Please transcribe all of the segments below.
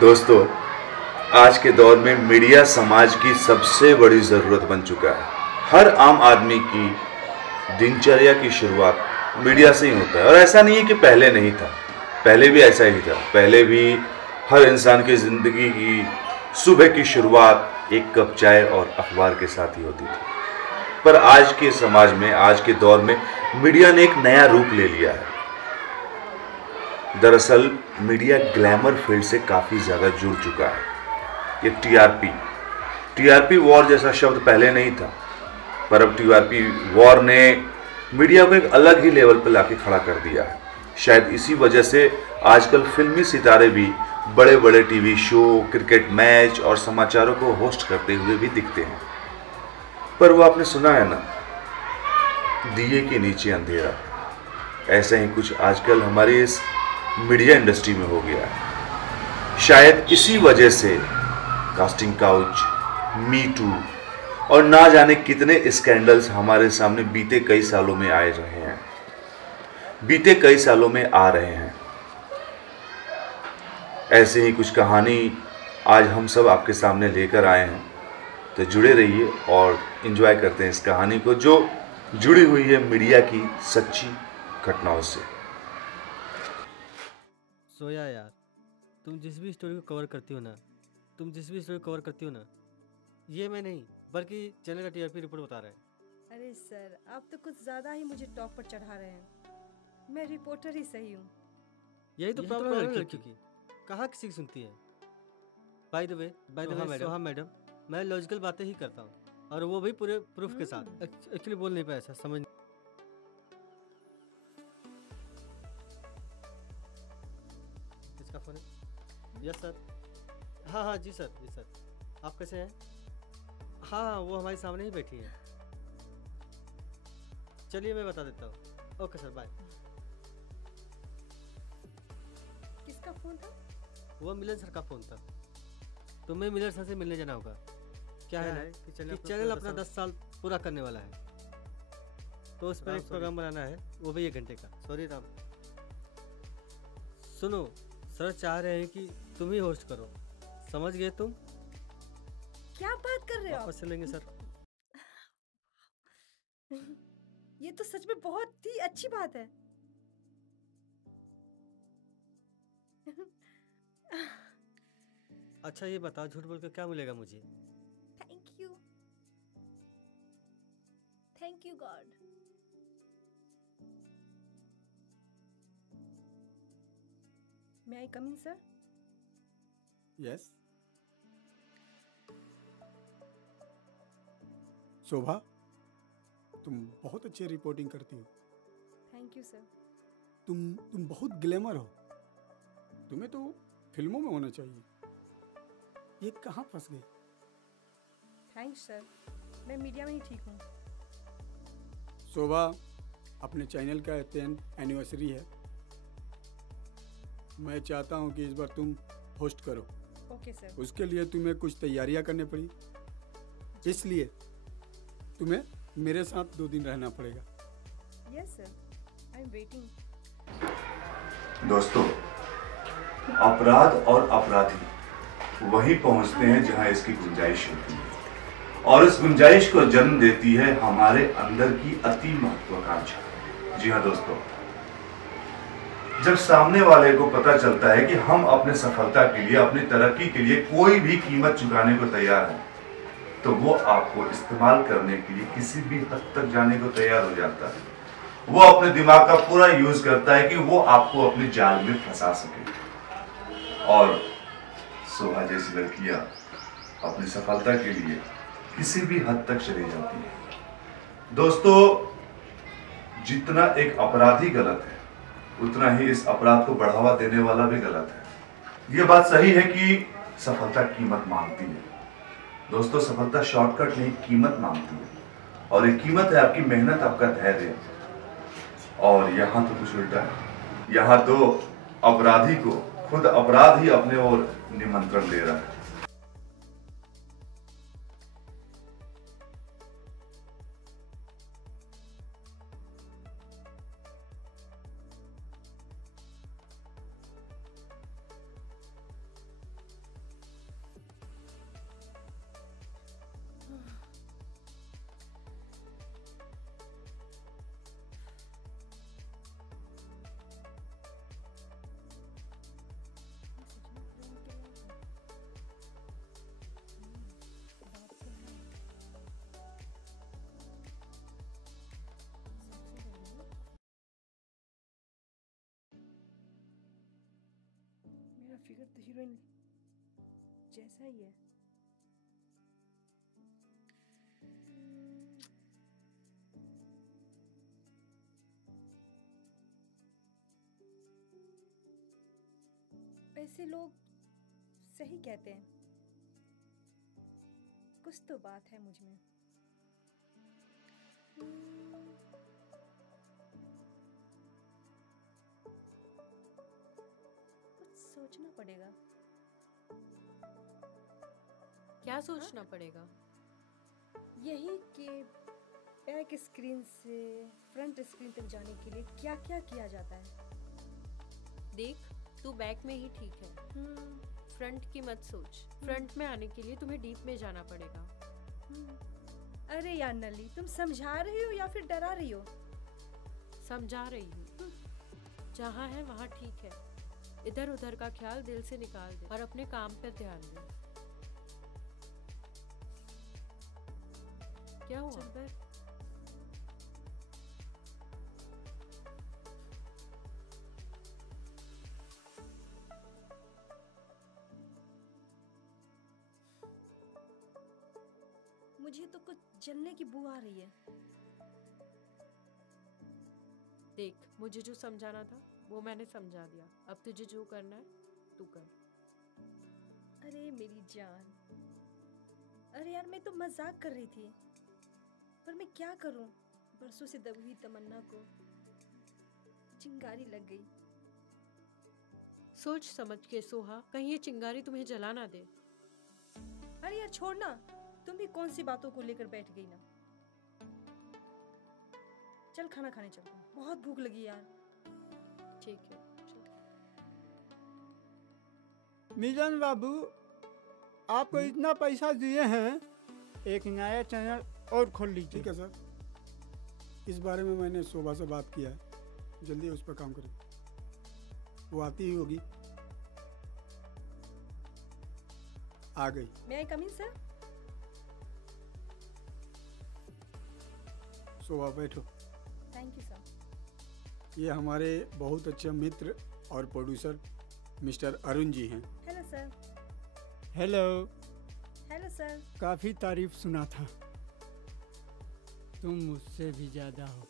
दोस्तों, आज के दौर में मीडिया समाज की सबसे बड़ी ज़रूरत बन चुका है। हर आम आदमी की दिनचर्या की शुरुआत मीडिया से ही होता है। और ऐसा नहीं है कि पहले नहीं था, पहले भी ऐसा ही था। पहले भी हर इंसान की ज़िंदगी की सुबह की शुरुआत एक कप चाय और अखबार के साथ ही होती थी। पर आज के समाज में, आज के दौर में मीडिया ने एक नया रूप ले लिया है। दरअसल मीडिया ग्लैमर फील्ड से काफ़ी ज़्यादा जुड़ चुका है। ये टीआरपी वॉर जैसा शब्द पहले नहीं था, पर अब टीआरपी वॉर ने मीडिया को एक अलग ही लेवल पर लाके खड़ा कर दिया है। शायद इसी वजह से आजकल फिल्मी सितारे भी बड़े बड़े टीवी शो, क्रिकेट मैच और समाचारों को होस्ट करते हुए भी दिखते हैं। पर वो आपने सुना है ना, दिए के नीचे अंधेरा। ऐसा ही कुछ आजकल हमारी इस मीडिया इंडस्ट्री में हो गया है। शायद इसी वजह से कास्टिंग काउच, मी टू और ना जाने कितने स्कैंडल्स हमारे सामने बीते कई सालों में आ रहे हैं। ऐसे ही कुछ कहानी आज हम सब आपके सामने लेकर आए हैं। तो जुड़े रहिए और एंजॉय करते हैं इस कहानी को, जो जुड़ी हुई है मीडिया की सच्ची घटनाओं से। सोया यार, तुम जिस भी स्टोरी को कवर करती हो ना, ये मैं नहीं बल्कि चैनल का टीआरपी रिपोर्ट बता रहा है। अरे सर, आप तो कुछ ज़्यादा ही मुझे टॉप पर चढ़ा रहे हैं। मैं रिपोर्टर ही सही हूँ। यही तो प्रॉब्लम है लड़की की, कहाँ किसी की सुनती है। By the way Soha madam, मैं लॉजिकल बातें ही करता हूँ, और वो भी पूरे प्रूफ के साथ। एक्चुअली बोल नहीं पाया, ऐसा समझ। किसका फोन है? Yes sir. हाँ जी सर, आप कैसे हैं? हाँ, वो हमारे सामने ही बैठी है। चलिए मैं बता देता हूँ। Okay sir, bye. किसका फोन था? वो मिलन सर का फोन था। तुम्हें मिलन सर से मिलने जाना होगा। क्या है ना कि चैनल अपना 10 साल पूरा करने वाला है, तो उस पर एक प्रोग्राम बनाना है, वो भी 1 घंटे का। सॉरी राम। सुनो, सर चाह रहे हैं कि तुम ही होस्ट करो, समझ गए तुम? क्या बात कर रहे हो? वापस चलेंगे सर। ये तो सच में बहुत ही अच्छी बात है। अच्छा ये बताओ, झूठ बोल कर क्या मिलेगा मुझे? Thank you God. May I come in sir? Yes. Shobha, तुम बहुत अच्छी रिपोर्टिंग करती हो। Thank you sir. तुम बहुत ग्लैमर हो। तुम्हें तो फिल्मों में होना चाहिए। ये कहाँ फंस गई? थैंक्स सर, मैं मीडिया में ही ठीक हूँ। शोभा, अपने चैनल का 10th एनिवर्सरी है। मैं चाहता हूँ कि इस बार तुम होस्ट करो। Okay sir. उसके लिए तुम्हें कुछ तैयारियां करनी पड़ी, इसलिए तुम्हें मेरे साथ 2 दिन रहना पड़ेगा। Yes sir, I am waiting. दोस्तों, अपराध और अपराधी वहीं पहुंचते हैं जहां इसकी गुंजाइश होती है, और इस गुंजाइश को जन्म देती है हमारे अंदर की अति महत्वाकांक्षा। जी हाँ दोस्तों, जब सामने वाले को पता चलता है कि हम अपने सफलता के लिए, अपनी तरक्की के लिए कोई भी कीमत चुकाने को तैयार है, तो वो आपको इस्तेमाल करने के लिए किसी भी हद तक जाने को तैयार हो जाता है। वो अपने दिमाग का पूरा यूज करता है कि वो आपको अपने जाल में फंसा सके। और सोहा जैसी लड़कियां अपनी सफलता के लिए किसी भी हद तक चली जाती है। दोस्तों, जितना एक अपराधी गलत है, उतना ही इस अपराध को बढ़ावा देने वाला भी गलत है। यह बात सही है कि सफलता कीमत मांगती है। दोस्तों, सफलता शॉर्टकट नहीं, कीमत मांगती है, और एक कीमत है आपकी मेहनत, आपका धैर्य। और यहाँ तो कुछ उल्टा है। यहाँ तो अपराधी को खुद अपराध ही अपने ओर निमंत्रण दे रहा है। फिगर तो हीरोइन जैसा ही है। ऐसे लोग सही कहते हैं, कुछ तो बात है मुझ में। कुछ सोचना पड़ेगा। क्या सोचना पड़ेगा? यही कि बैक स्क्रीन से फ्रंट स्क्रीन तक जाने के लिए क्या क्या किया जाता है। देख, तू बैक में ही ठीक है, फ्रंट की मत सोच। फ्रंट में आने के लिए तुम्हें डीप में जाना पड़ेगा। अरे यार नली, तुम समझा रही हो या फिर डरा रही हो? समझा रही हूँ। जहाँ है वहाँ ठीक है, इधर उधर का ख्याल दिल से निकाल दे और अपने काम पर ध्यान दे। क्या हुआ? चल बैठ। मुझे तो कुछ जलने की बू आ रही है। देख, मुझे जो समझाना था वो मैंने समझा दिया। अब तुझे जो करना है तू कर। अरे मेरी जान, अरे यार मैं तो मजाक कर रही थी, पर मैं क्या करूं? बरसों से दबी हुई तमन्ना को चिंगारी लग गई। सोच समझ के सोहा, कहीं ये चिंगारी तुम्हें जला ना दे। अरे यार छोड़ना, तुम भी कौन सी बातों को लेकर बैठ गई ना। चल खाना खाने चलते हैं, बहुत भूख लगी यार। ठीक है, चल। मिजान बाबू, आपको इतना पैसा दिए हैं, एक नया चैनल और खोल लीजिए। ठीक है सर, इस बारे में मैंने शोभा से बात किया है, जल्दी उस पर काम करें। वो आती ही होगी। आ गई। मैं आई कम इन सर? शोभा बैठो। Thank you sir. ये हमारे बहुत अच्छे मित्र और प्रोड्यूसर मिस्टर अरुण जी हैं। Hello sir. Hello. Hello sir. काफी तारीफ सुना था, तुम मुझसे भी ज्यादा हो।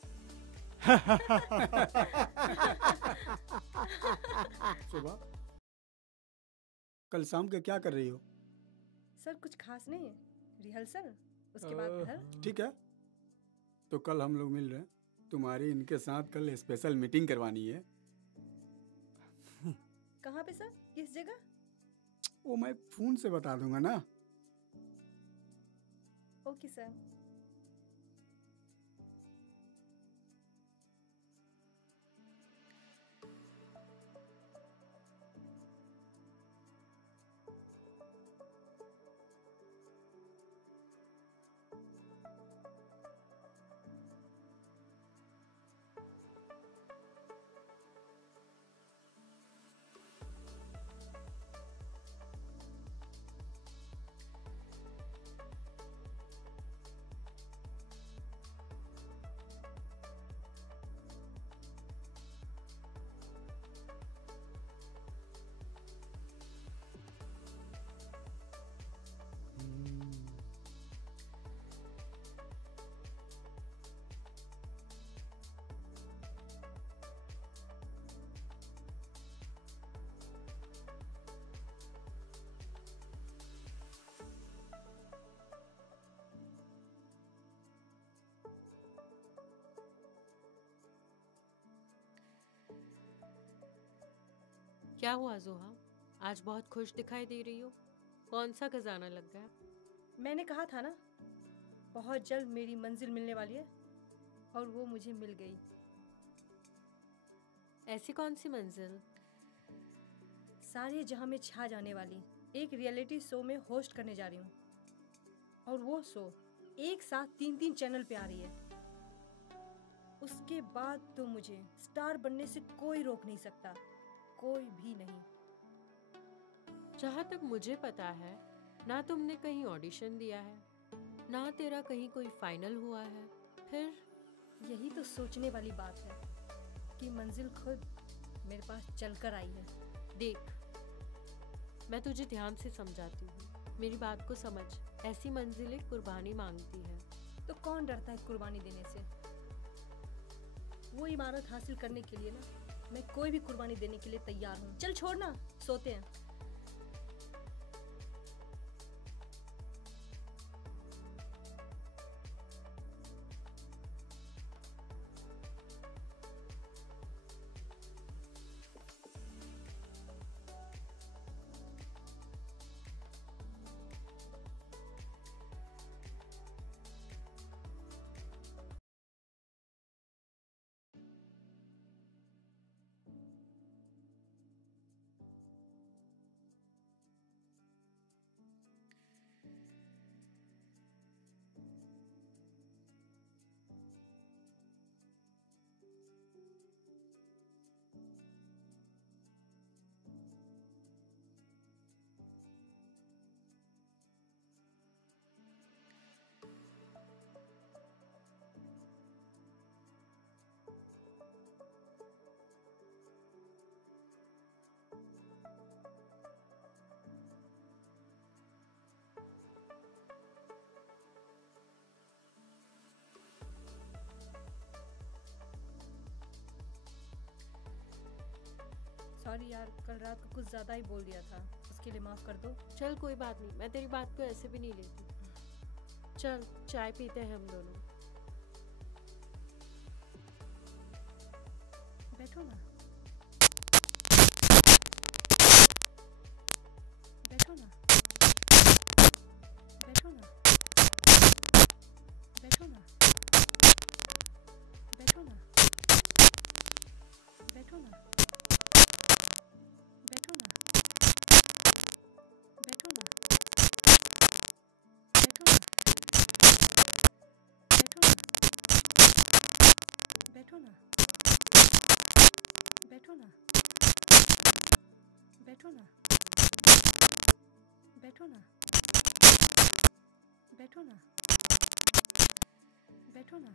शोभा, कल शाम के क्या कर रही हो? सर कुछ खास नहीं है, रिहर्सल, उसके बाद घर। ठीक है, तो कल हम लोग मिल रहे हैं। तुम्हारी इनके साथ कल स्पेशल मीटिंग करवानी है। कहाँ पे सर, किस जगह? वो मैं फोन से बता दूंगा ना। Okay sir. क्या हुआ जोहा, आज बहुत खुश दिखाई दे रही हो? कौन सा खजाना लग गया? मैंने कहा था ना, बहुत जल्द मेरी मंजिल मिलने वाली है, और वो मुझे मिल गई। ऐसी कौन सी मंजिल? सारे जहां में छा जाने वाली एक रियलिटी शो में होस्ट करने जा रही हूँ, और वो शो एक साथ 3-3 चैनल पे आ रही है। उसके बाद तो मुझे स्टार बनने से कोई रोक नहीं सकता, कोई भी नहीं। जहाँ तक मुझे पता है, ना तुमने कहीं ऑडिशन दिया है, ना तेरा कहीं कोई फाइनल हुआ है। फिर यही तो सोचने वाली बात है कि मंजिल खुद मेरे पास चलकर आई है। देख, मैं तुझे ध्यान से समझाती हूँ, मेरी बात को समझ। ऐसी मंजिलें कुर्बानी मांगती है। तो कौन डरता है कुर्बानी देने से? वो इमारत हासिल करने के लिए ना मैं कोई भी कुर्बानी देने के लिए तैयार हूँ। चल छोड़ना, सोते हैं। सॉरी यार, कल रात को कुछ ज़्यादा ही बोल दिया था, उसके लिए माफ़ कर दो। चल कोई बात नहीं, मैं तेरी बात को ऐसे भी नहीं लेती। चल चाय पीते हैं हम दोनों। बैठो ना, बैठो ना, बैठो ना, बैठो ना, बैठो ना, बैठो ना, बैठो ना, बैठो ना, बैठो ना, बैठो ना, बैठो ना, बैठो ना, बैठो ना, बैठो ना, बैठो ना, बैठो ना,